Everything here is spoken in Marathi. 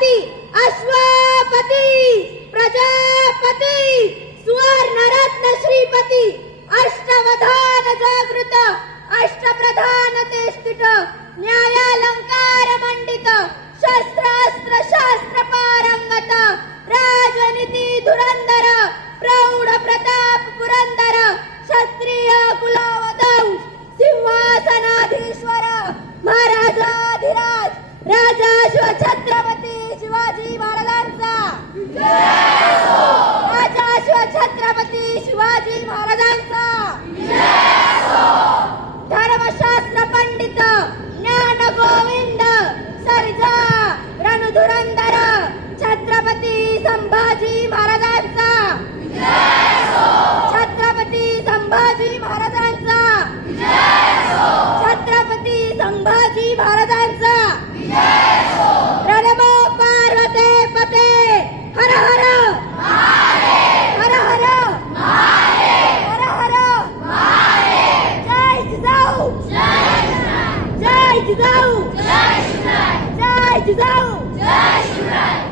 गणपती अश्वपती प्रजापती सुवर्णरत्न श्रीपती अष्टवधान जागृत अष्टप्रधान तेष्टित न्यायालंकार मंडित शस्त्र अस्त्र शास्त्र पारंगत राजनीती धुरंधर प्रौढ प्रताप पुरंदर क्षत्रिय कुलावतंस सिंहासनाधीश्वर महाराजाधिराज राजा छत्रपती शिवाजी महाराजांचा राजा छत्रपती शिवाजी महाराजांचा धर्मशास्त्र पंडित ज्ञान गोविंद सर्जा रणधुरंधर छत्रपती संभाजी महाराजांचा छत्रपती संभाजी महाराजांचा छत्रपती संभाजी महाराजांचा रणमो पार्वते पते हर हर हर हर हर हर जय जिजाऊ जय जिजाऊ जय जिजाऊ जय